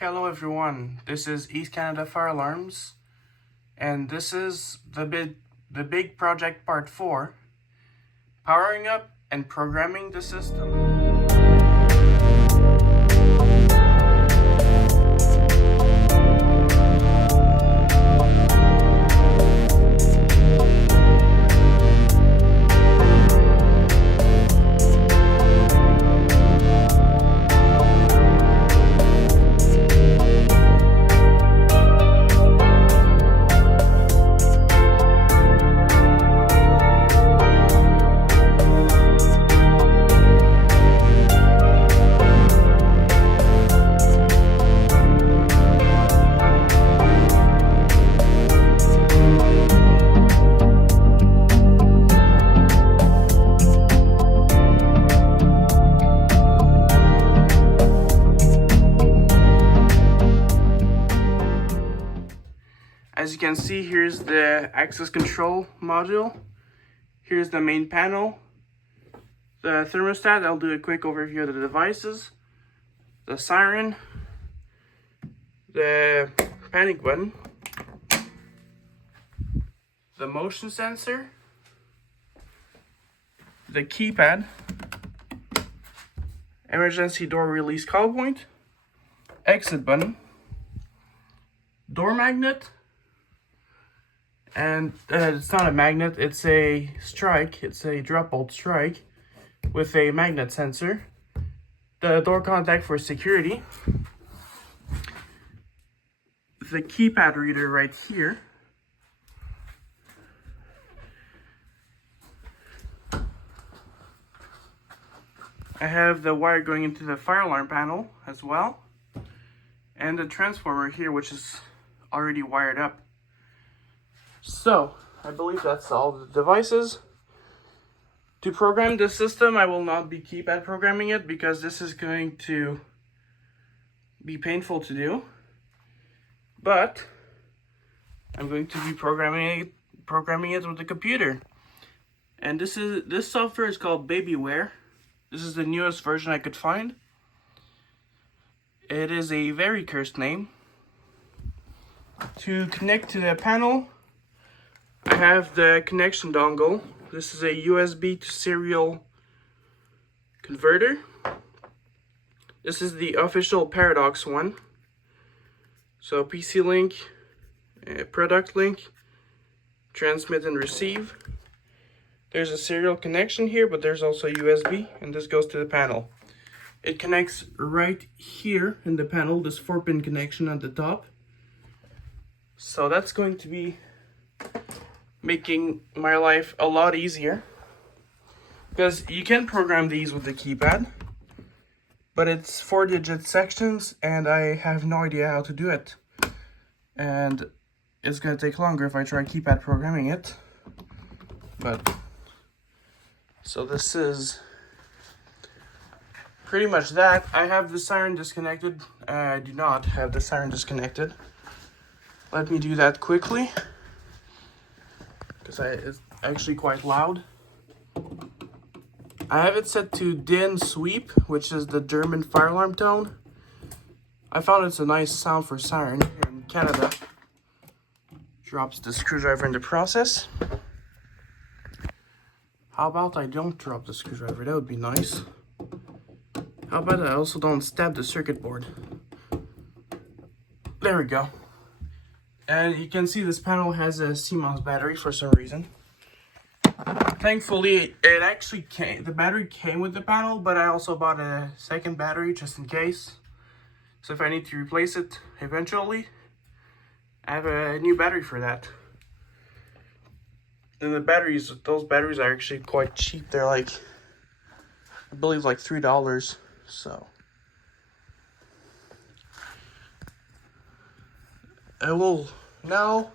Hello everyone, this is East Canada Fire Alarms, and this is the big project part 4, powering up and programming the system. As you can see, here's the access control module. Here's the main panel. The thermostat, I'll do a quick overview of the devices. The siren. The panic button. The motion sensor. The keypad. Emergency door release call point. Exit button. Door magnet. And it's not a magnet, it's a strike. It's a drop bolt strike with a magnet sensor. The door contact for security. The keypad reader right here. I have the wire going into the fire alarm panel as well. And the transformer here, which is already wired up. So, I believe that's all the devices. To program this system, I will not be keypad programming it because this is going to be painful to do. But I'm going to be programming it with the computer. And this software is called Babyware. This is the newest version I could find. It is a very cursed name. To connect to the panel, I have the connection dongle. This is a USB to serial converter. This is the official Paradox one. So PC link, product link, transmit and receive. There's a serial connection here, but there's also USB, and this goes to the panel. It connects right here in the panel, this 4-pin connection at the top. So that's going to be making my life a lot easier, because you can program these with the keypad, but it's 4-digit sections and I have no idea how to do it, and it's gonna take longer if I try keypad programming it. But so this is pretty much that. I have the siren disconnected. I do not have the siren disconnected. Let me do that quickly, because it's actually quite loud. I have it set to DIN sweep, which is the German fire alarm tone. I found it's a nice sound for siren here in Canada. Drops the screwdriver in the process. How about I don't drop the screwdriver? That would be nice. How about I also don't stab the circuit board? There we go. And you can see this panel has a CMOS battery for some reason. Thankfully, it actually the battery came with the panel, but I also bought a second battery just in case. So if I need to replace it eventually, I have a new battery for that. And those batteries are actually quite cheap. They're like, I believe like $3. So I will now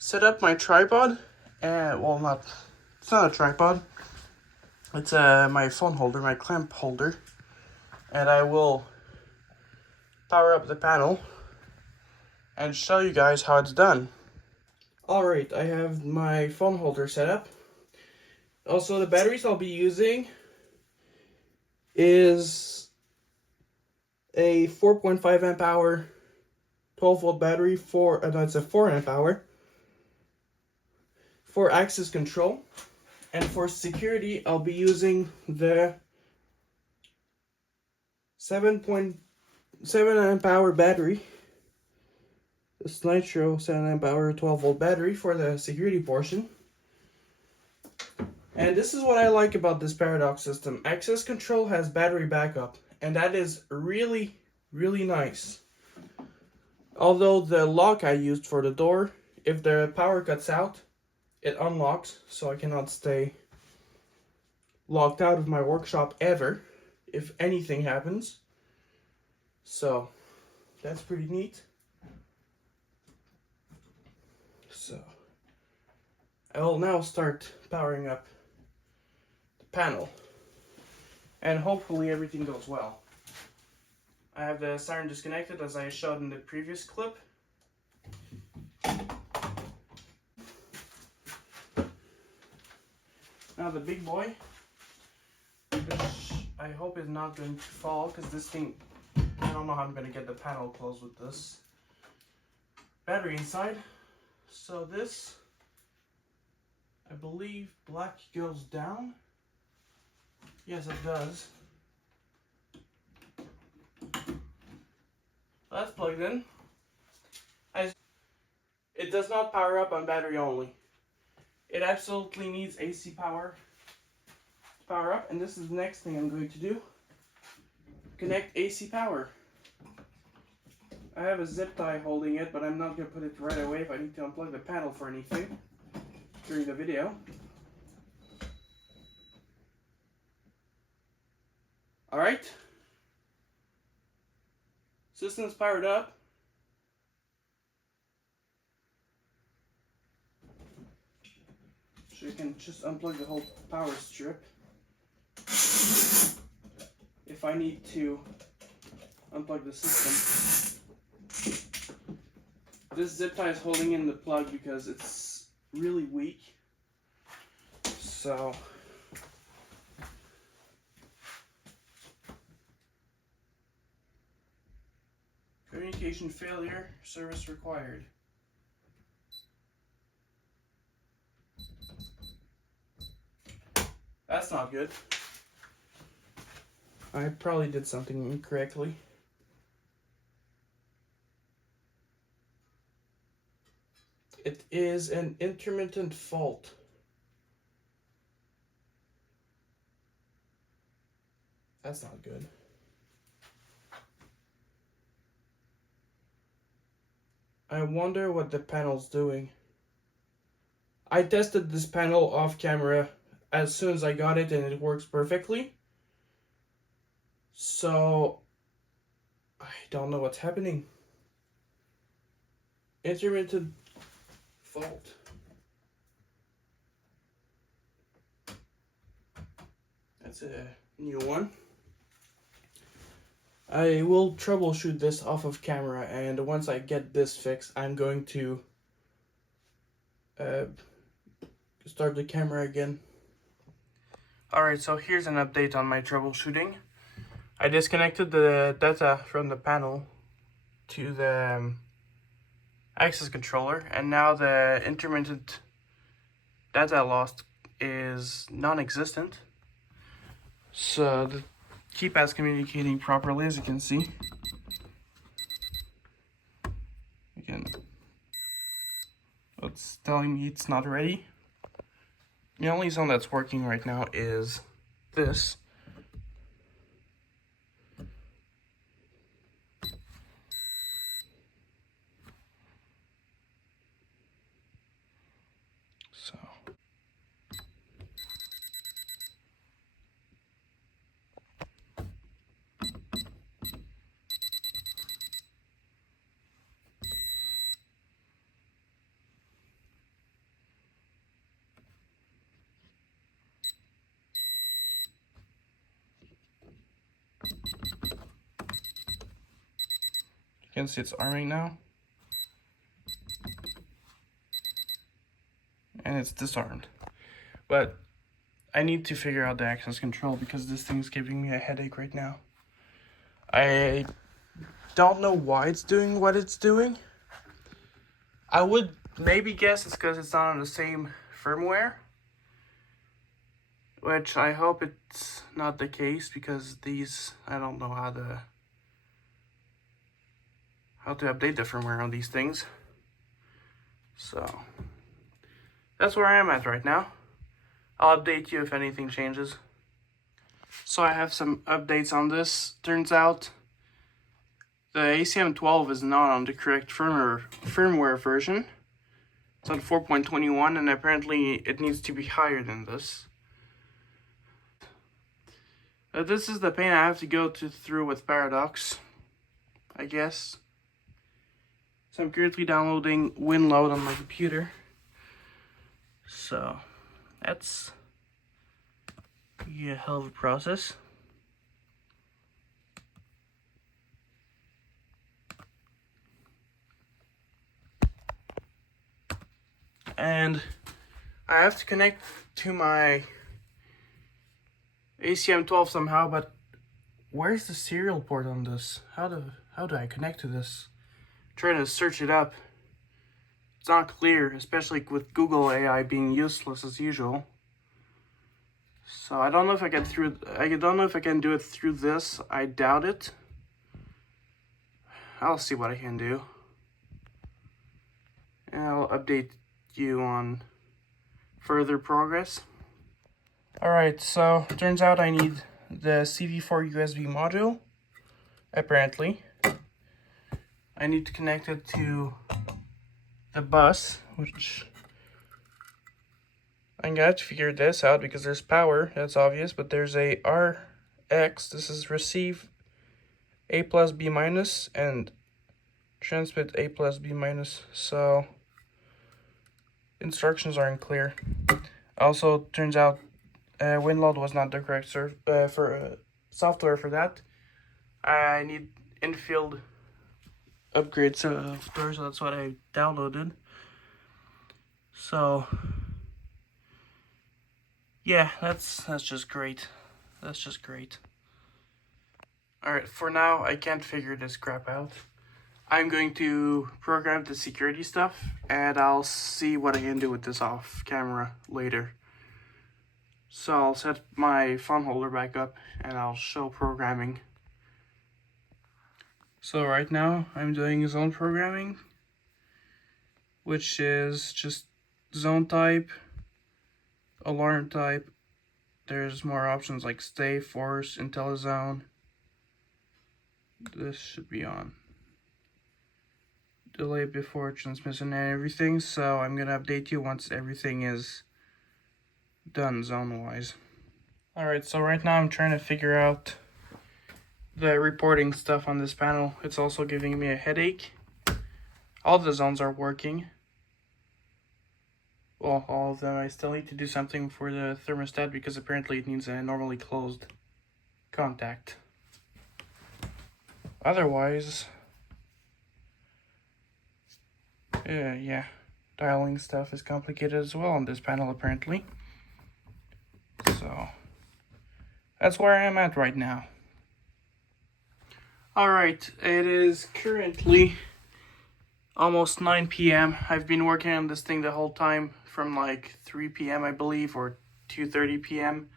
set up my tripod, and well, it's not a tripod, it's my phone holder, my clamp holder, and I will power up the panel and show you guys how it's done. Alright, I have my phone holder set up. Also, the batteries I'll be using is a 4.5 amp hour 12 volt battery for it's a 4 amp hour for access control, and for security I'll be using the 7.7 amp hour battery, this Nitro 7 amp hour 12 volt battery for the security portion. And this is what I like about this Paradox system. Access control has battery backup, and that is really, really nice. Although the lock I used for the door, if the power cuts out, it unlocks, so I cannot stay locked out of my workshop ever if anything happens. So that's pretty neat. So I will now start powering up the panel, and hopefully everything goes well. I have the siren disconnected as I showed in the previous clip. Now the big boy, which I hope is not going to fall, because this thing, I don't know how I'm going to get the panel closed with this battery inside. So this, I believe black goes down. Yes, it does. That's plugged in. It does not power up on battery only. It absolutely needs AC power to power up, and this is the next thing I'm going to do. Connect AC power. I have a zip tie holding it, but I'm not going to put it right away if I need to unplug the panel for anything during the video. Alright. System's powered up. So you can just unplug the whole power strip. If I need to unplug the system. This zip tie is holding in the plug because it's really weak. So communication failure, service required. That's not good. I probably did something incorrectly. It is an intermittent fault. That's not good. I wonder what the panel's doing. I tested this panel off camera as soon as I got it, and it works perfectly. So I don't know what's happening. Intermittent fault. That's a new one. I will troubleshoot this off of camera, and once I get this fixed, I'm going to start the camera again. Alright, so here's an update on my troubleshooting. I disconnected the data from the panel to the access controller, and now the intermittent data loss is non-existent. So the keypad's communicating properly, as you can see. Again, it's telling me it's not ready. The only zone that's working right now is this. So you can see it's arming now. And it's disarmed. But I need to figure out the access control because this thing's giving me a headache right now. I don't know why it's doing what it's doing. I would maybe guess it's because it's not on the same firmware, which I hope it's not the case, because these, I don't know how to update the firmware on these things. So that's where I am at right now. I'll update you if anything changes. So I have some updates on this. Turns out the ACM12 is not on the correct firmware version. It's on 4.21, and apparently it needs to be higher than this. This is the pain I have to go through with Paradox, I guess. So I'm currently downloading WinLoad on my computer. So that's a hell of a process. And I have to connect to my ACM12 somehow, but where's the serial port on this? How do I connect to this? I'm trying to search it up. It's not clear, especially with Google AI being useless as usual. So I don't know if I can do it through this. I doubt it. I'll see what I can do. And I'll update you on further progress. Alright, so turns out I need the CV4 USB module, apparently. I need to connect it to the bus, which I'm gonna have to figure this out because there's power, that's obvious, but there's a RX, this is receive A plus B minus and transmit A plus B minus, so instructions aren't clear. Also, turns out WinLoad was not the correct software for that. I need in-field upgrade software, so that's what I downloaded. So yeah, that's just great. That's just great. Alright, for now I can't figure this crap out. I'm going to program the security stuff, and I'll see what I can do with this off camera later. So I'll set my phone holder back up and I'll show programming. So right now I'm doing zone programming, which is just zone type, alarm type. There's more options like stay, force, IntelliZone. This should be on. Delay before transmission and everything, so I'm gonna update you once everything is done zone-wise. Alright, so right now I'm trying to figure out the reporting stuff on this panel. It's also giving me a headache. All the zones are working. Well, all of them. I still need to do something for the thermostat because apparently it needs a normally closed contact. Otherwise, yeah, dialing stuff is complicated as well on this panel apparently. So that's where I am at right now. Alright, it is currently almost 9 p.m. I've been working on this thing the whole time from like 3 p.m. I believe, or 2:30 p.m.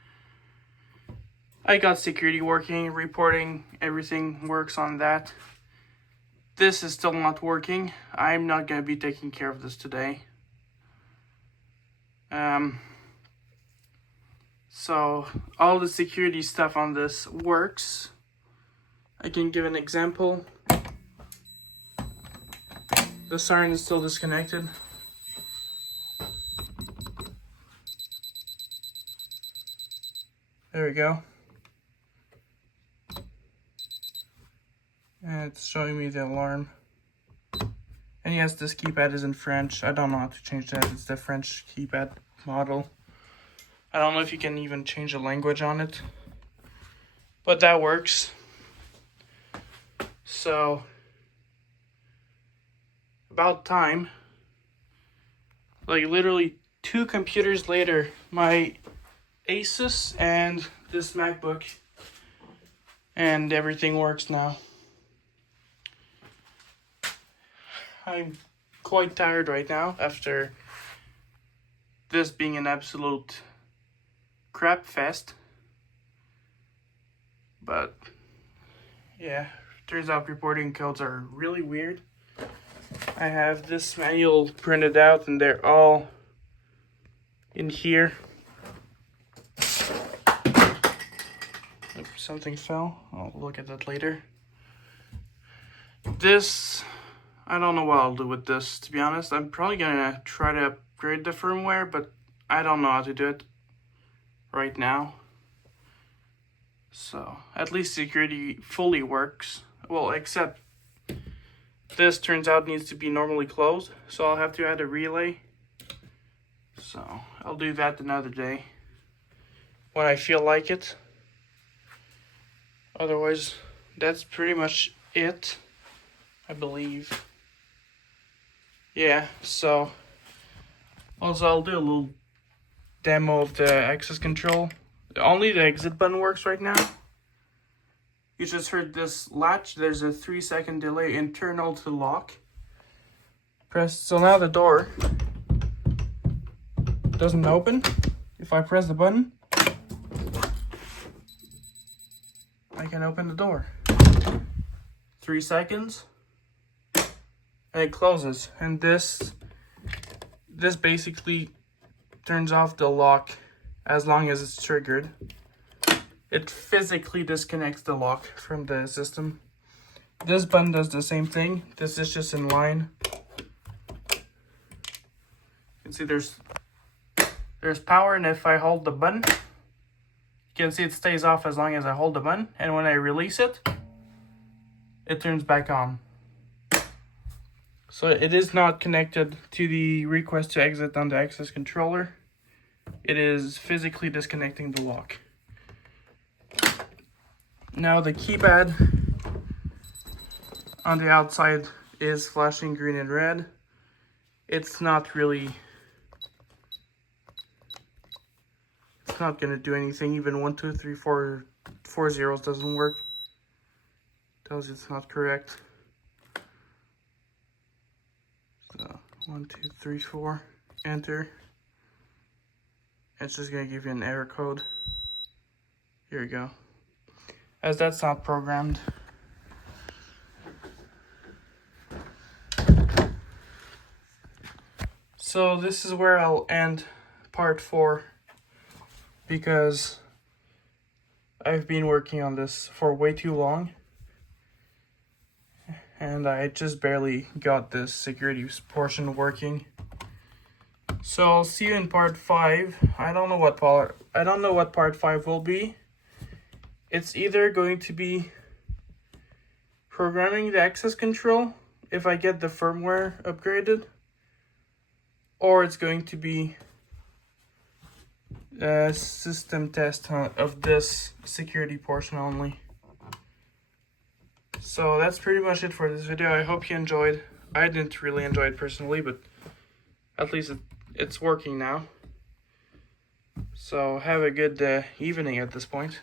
I got security working, reporting, everything works on that. This is still not working. I'm not going to be taking care of this today. So all the security stuff on this works. I can give an example. The siren is still disconnected. There we go. And it's showing me the alarm. And yes, this keypad is in French. I don't know how to change that. It's the French keypad model. I don't know if you can even change the language on it. But that works. So, about time. Like literally 2 computers later, my Asus and this MacBook, and everything works now. I'm quite tired right now after this being an absolute crap fest. But yeah, turns out reporting codes are really weird. I have this manual printed out and they're all in here. Oops, something fell. I'll look at that later. This, I don't know what I'll do with this, to be honest. I'm probably gonna try to upgrade the firmware, but I don't know how to do it right now. So, at least security fully works. Well, except this turns out needs to be normally closed, so I'll have to add a relay. So, I'll do that another day when I feel like it. Otherwise, that's pretty much it, I believe. Yeah, so also I'll do a little demo of the access control. Only the exit button works right now. You just heard this latch. There's a 3-second delay internal to lock. Press, so now the door doesn't open. If I press the button, I can open the door. 3 seconds, and it closes. And this basically turns off the lock as long as it's triggered. It physically disconnects the lock from the system. This button does the same thing. This is just in line. You can see there's power, and if I hold the button, you can see it stays off as long as I hold the button, and when I release it, it turns back on. So it is not connected to the request to exit on the access controller. It is physically disconnecting the lock. Now the keypad on the outside is flashing green and red. It's not going to do anything. Even 1, 2, 3, 4 zeros doesn't work. Tells you it's not correct. So 1, 2, 3, 4, enter. It's just going to give you an error code. Here we go. As that's not programmed. So this is where I'll end part 4, because I've been working on this for way too long, and I just barely got this security portion working. So I'll see you in part 5. I don't know what part 5 will be. It's either going to be programming the access control if I get the firmware upgraded, or it's going to be a system test of this security portion only. So that's pretty much it for this video. I hope you enjoyed. I didn't really enjoy it personally, but at least it's working now. So have a good evening at this point.